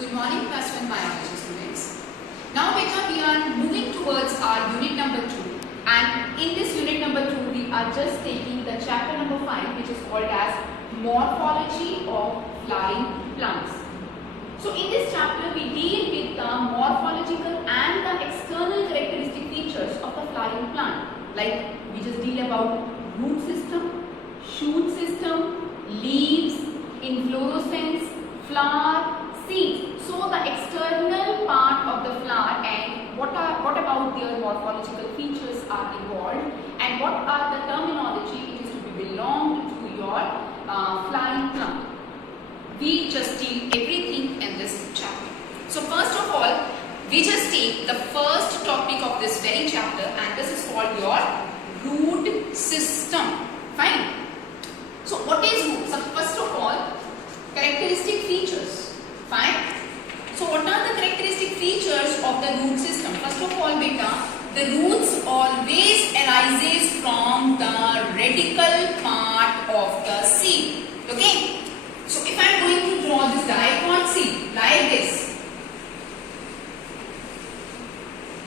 Good morning, class 1 biology students. Now beta, we are moving towards our unit number 2, and in this unit number 2 we are just taking the chapter number 5, which is called as morphology of flowering plants. So in this chapter we deal with the morphological and the external characteristic features of the flowering plant. Like we just deal about root system, shoot system, leaves, inflorescence, flower, seeds. So the external part of the flower and what about their morphological features are involved, and what are the terminology it is to be belonged to your flowering plant. We just deal everything in this chapter. So first of all, we just take the first topic of this very chapter, and this is called your root system. Fine. So what is root? So first of all, characteristic features. Fine. So what are the characteristic features of the root system? First of all, beta, the roots always arises from the radical part of the seed. Okay. So if I am going to draw this dicot seed like this,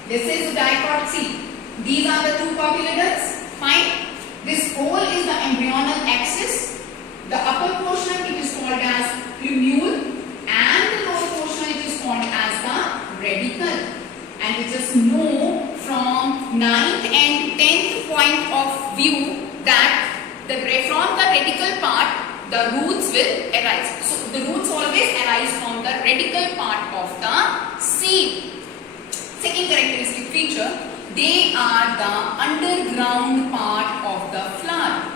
this is the dicot seed. These are the two cotyledons. Fine. This whole is the embryonal axis. The upper portion it is called as plumule, and the lower portion it is called as the radicle. And we just know from 9th and 10th point of view that from the radical part the roots will arise. So the roots always arise from the radical part of the seed. Second characteristic feature, they are the underground part of the flower.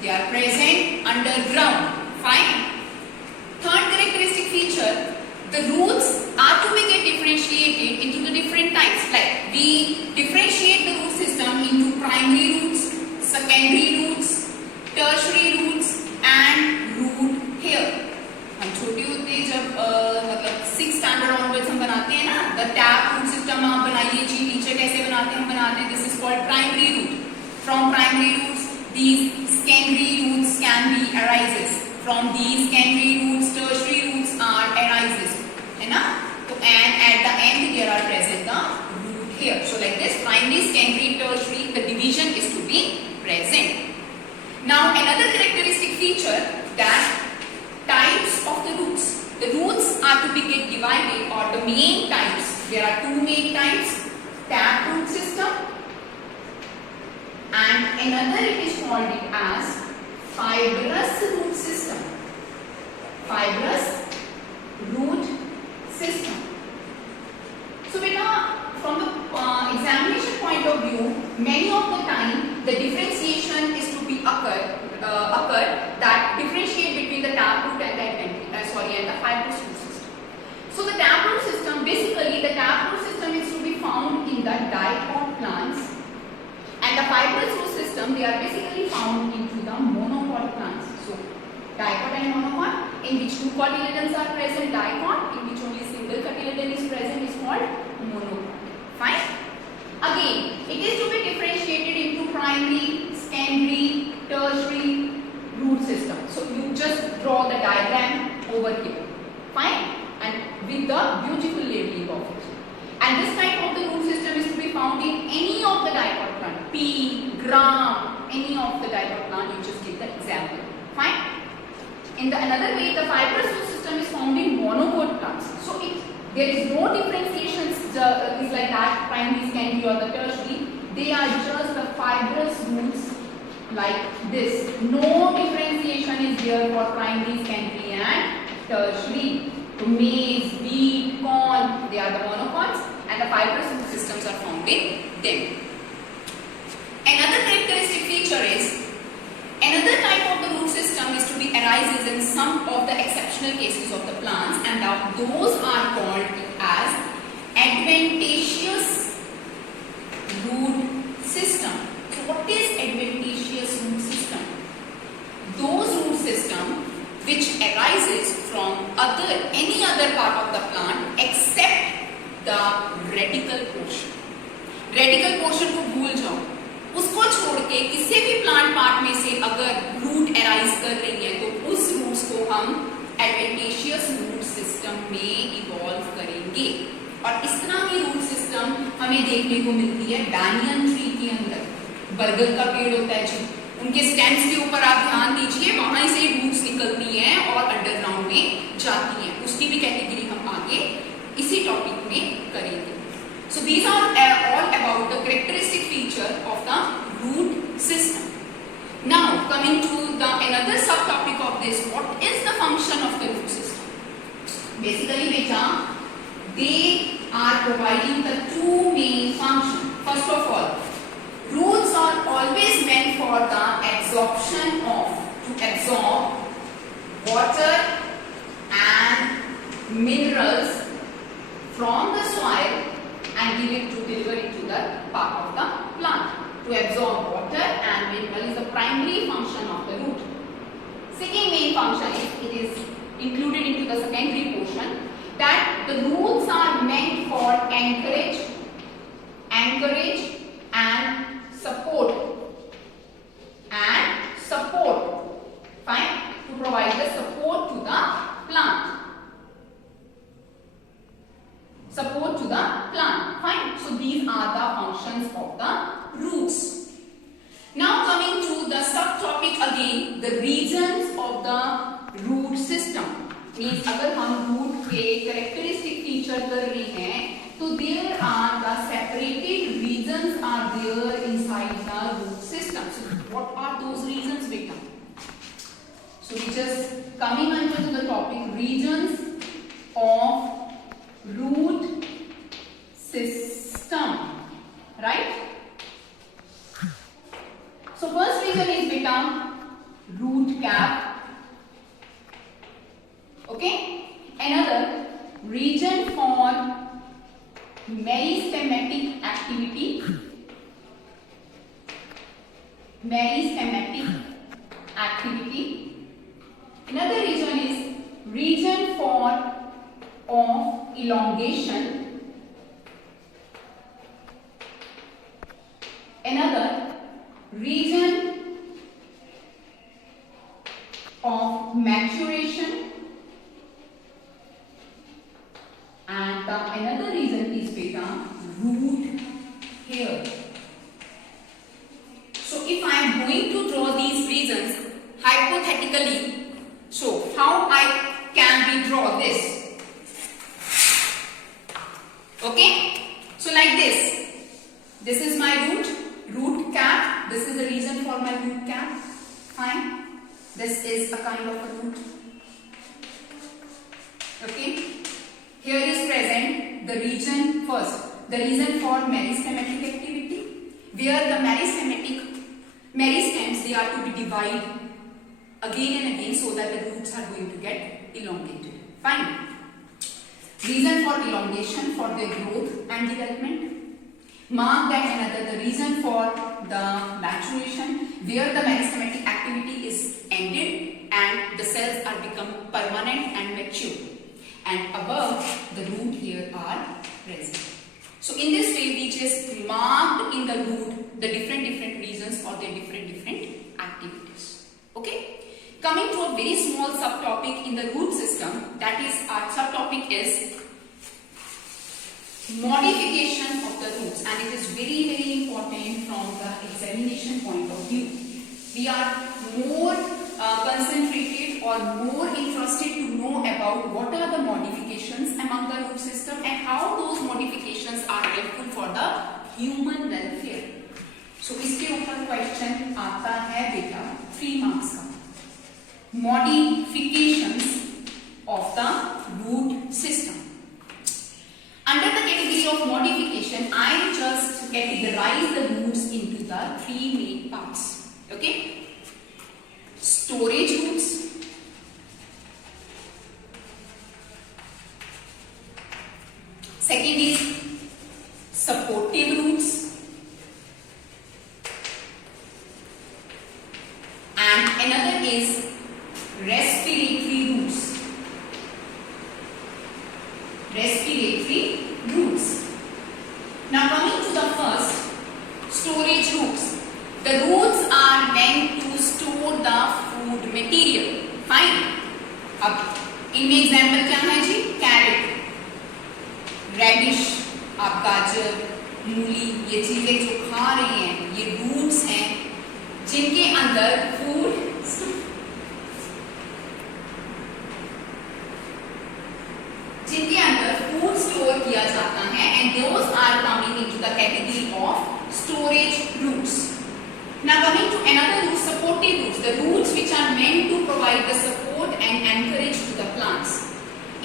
They are present underground. Fine. Third characteristic feature, the roots are to be get differentiated into the different types. Like we differentiate the root system into primary roots, secondary roots, tertiary roots and root hair. हम छोटे होते जब मतलब 6th standard onwards हम बनाते हैं ना, the tap root system आप बनाइए जी, नीचे कैसे बनाते हैं हम बनाते हैं, this is called primary root. From primary roots these secondary roots can be arises. From these secondary roots tertiary roots are arises, है ना. तो and at the end there are present the root hair. So like this, primary, secondary, tertiary, the division is to be present. Now another characteristic feature, that types of the roots. The roots are to be get divided, or the main types. There are two main types: tap root system, and another it is called it as fibrous root system. Fibrous root system. So beta, from the examination point of view, many of the time the differentiation is to be occurred that differentiate between the taproot and the fibrous root system. So the taproot system, basically the taproot system is to be found in the dicot plants, and the fibrous root system, they are basically found into the monocot plants. So dicot and monocot, in which two cotyledons are present, dicot, in which only single cotyledon is present, is called monocot. Fine. Again, it is to be differentiated into primary, secondary, tertiary root system. So you just draw the diagram over here. Fine. And with the beautiful labeling of it. And this type of the root system is to be found in any of the dicot plant. Pea, gram, any of the dicot plant, you just give the example. Fine. In the another way, the fibrous root system is found in monocot plants. So there is no differentiation is like that, primary, secondary or the tertiary. They are just the fibrous roots like this. No differentiation is there for primary, secondary and tertiary. So maize, wheat, corn, they are the monocots, and the fibrous root systems are found in them. Another characteristic feature is, another type of the root system is to be arises in some of the exceptional cases of the plants, and now those are called as adventitious root system. So what is adventitious root system? Those root system which arises from any other part of the plant except the radical portion. Radical portion को भूल जाओ, उसको छोड़ के किसी भी plant part में से अगर रूट अराइज कर रही है तो उस रूट्स को हम एडवेंटिशियस रूट और इस तरह की रूट सिस्टम हमें देखने को मिलती है बैनियन ट्री के अंदर। बरगद का पेड़ होता है जी, उनके स्टेम्स के ऊपर आप ध्यान दीजिए, वहां से रूट्स निकलती हैं और अंडरग्राउंड में जाती हैं। उसकी भी कैटेगरी हम आगे इसी टॉपिक में करेंगे। So these are all about the characteristic feature of the root system. Now coming to the another subtopic of this, what is the function of the root system? Basically beta, they are providing the two main functions. First of all, roots are always meant for the absorption of, to absorb water and minerals from the soil and give it to deliver it to the part of the plant. To absorb water and mineral is the primary function of the root. Second main function is it is included into the secondary portion, that the roots are meant for anchorage and support fine, to provide the support to the plant. Fine. So these are the functions of the roots. Now coming to the subtopic again, the regions of the root system. Means अगर हम root के characteristic feature कर रहे हैं, तो there are the separated regions are there inside the root system. So what are those regions, beta? So we just coming under to the topic regions of root system, right? So first region is beta root cap. Okay, another region for meristematic activity. Another region is region for of elongation. Another region of maturation, and another region is beta root hair. So if I am going to draw these regions hypothetically, so how I can we draw this? Okay, so like this is my root cap. This is the reason for my root cap. Fine. This is a kind of a root. Okay. Here is present the region first. The region for meristematic activity, where the meristems they are to be divided again and again so that the roots are going to get elongated. Fine. Reason for elongation for their growth and development. Mark that another the reason for the maturation, where the meristematic activity is ended and the cells are become permanent and mature, and above the root here are present. So in this way we just marked in the root the different reasons for their different activities. Okay, coming to a very small subtopic in the root system, that is our subtopic is modification of the roots, and it is very important from the examination point of view. We are more concentrated or more interested to know about what are the modifications among the root system and how those modifications are helpful for the human welfare. So इसके ऊपर question आता है बेटा 3 marks का, modifications of the root system. Under the category of modification, I just categorize the roots into the 3 main parts. Okay, storage roots, second is supportive roots, and another is respiratory roots. Now coming to the first, storage roots. The roots are meant to store the food material. Fine. अब इनमें example क्या है जी? Carat, reddish, आप गाजर, मूली, ये चीजें जो खा रहे हैं ये रूट्स हैं जिनके अंदर फूड स्टोर किया जाता है, and those are coming into the category of storage roots. Now coming to another root, supportive roots, the roots which are meant to provide the support and encourage to the plants.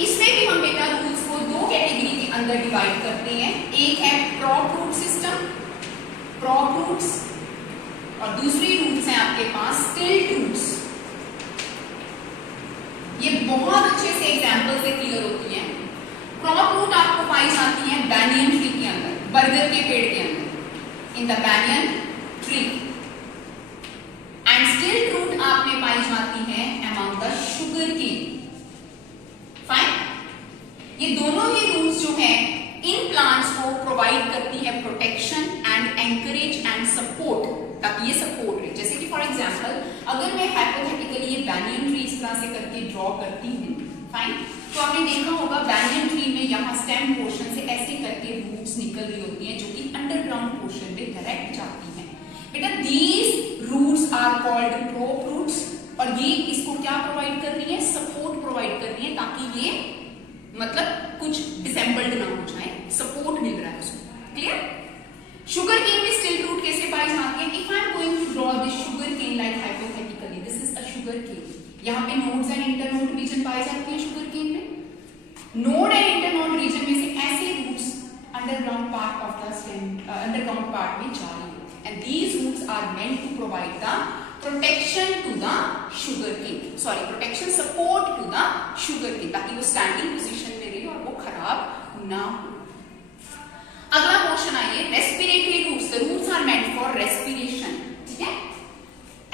इसमें भी हम बेटा roots को दो category के अंदर divide करते हैं. एक है prop root system, prop roots, और दूसरी रूट्स हैं आपके पास स्टिल्ट रूट्स. ये बहुत अच्छे से एग्जांपल से क्लियर होती है. प्रॉप रूट आपको पाई जाती है बैनियन ट्री के अंदर, बरगद के पेड़ के अंदर, in the banyan tree. And stilt root आपने पाई जाती है among the sugar cane. Fine. ये दोनों ही रूट्स जो है इन प्लांट्स को प्रोवाइड करती है protection and anchorage and support, ताकि ये सपोर्ट रहे. जैसे कि फॉर एग्जांपल अगर मैं हाइपोथेटिकली ये बैनियन ट्री इस तरह से करके ड्रॉ करती हूँ, फाइन, तो आपने देखा होगा बैनियन ट्री में यहाँ स्टेम पोर्शन से ऐसे करके रूट्स निकल रही होती हैं जो कि अंडरग्राउंड पोर्शन में डायरेक्ट जाती हैं. बेटा these roots are called prop roots, और ये इसको क्या प्रोवाइड कर रही है, सपोर्ट प्रोवाइड कर रही है, ताकि ये मतलब कुछ डिसेंबल्ड ना हो जाए, सपोर्ट मिल रहा है उसको. क्लियर. शुगर केन में स्टिल्ट रूट कैसे पाई जाती है? If I am going to draw this sugar cane like hypothetically, this is a sugar cane. यहाँ पे नोड्स एंड इंटरनोड रीजन पाए जाते हैं शुगर केन में. नोड एंड इंटरनोड रीजन में से ऐसे roots underground part of the stem, underground part में जा रही होती है, and these roots are meant to provide the protection to the sugar cane, sorry protection support to the sugar cane, ताकि वो स्टैंडिंग पोजीशन में रहे और वो खराब ना हो. अगला क्वेश्चन आइए, respiratory roots. The roots are meant for respiration. ठीक है.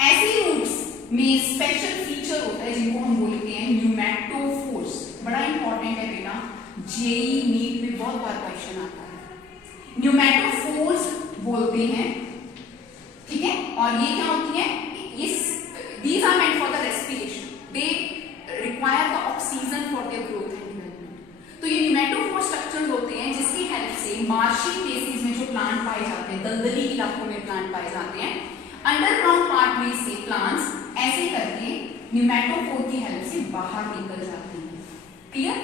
ऐसी रूट्स में स्पेशल फीचर होता है जिनको हम बोलते हैं न्यूमैटोफोर्स. बड़ा इंपॉर्टेंट है बेटा, जेई नीट में बहुत बार क्वेश्चन आता है. न्यूमैटोफोर्स बोलते हैं. ठीक है. और ये क्या होती है, these are meant for the respiration. They require the oxygen for their growth and development. तो ये न्यूमैटोफोर स्ट्रक्चर्स होते हैं जिसकी हेल्प से मार्शी प्लेसेस में जो प्लांट पाए जाते हैं, दलदली इलाकों में प्लांट पाए जाते हैं, अंडरग्राउंड पार्ट में से प्लांट्स ऐसे करके न्यूमैटोफोर की हेल्प से बाहर निकल जाते हैं. क्लियर.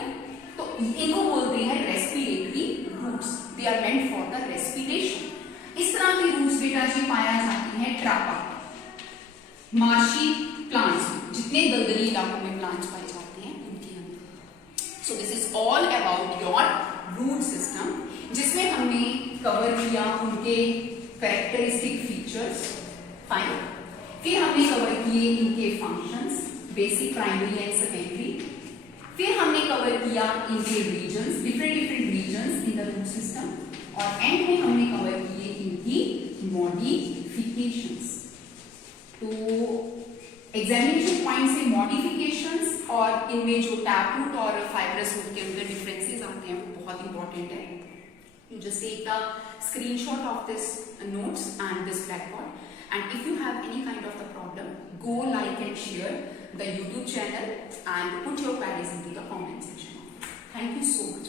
तो इनको बोलते हैं respiratory roots. They are meant for the respiration. इस तरह की रूट्स बेटा जी पाया जाती है ट्रापा, मार्शी प्लांट्स, जितने दलदली इलाकों में प्लांट्स पाए जाते हैं उनके अंदर. So this is all about your root system, जिसमें हमने कवर किया उनके कैरेक्टरिस्टिक फीचर्स. फाइन. फिर हमने कवर किए इनके functions, basic, primary and secondary. फिर हमने कवर किया इनके regions, different regions in the root system, और एंड में हमने कवर किए इनकी मॉडिफिकेशंस. तो एग्जामिनेशन पॉइंट से मॉडिफिकेशंस और इनमें जो टैप रूट और फाइब्रस रूट के अंदर डिफरेंसेस आते हैं वो बहुत इंपॉर्टेंट है. You just take a screenshot of this notes and this blackboard, and if you have any kind of the problem, go like and share the YouTube channel and put your queries into the comment section. Thank you so much.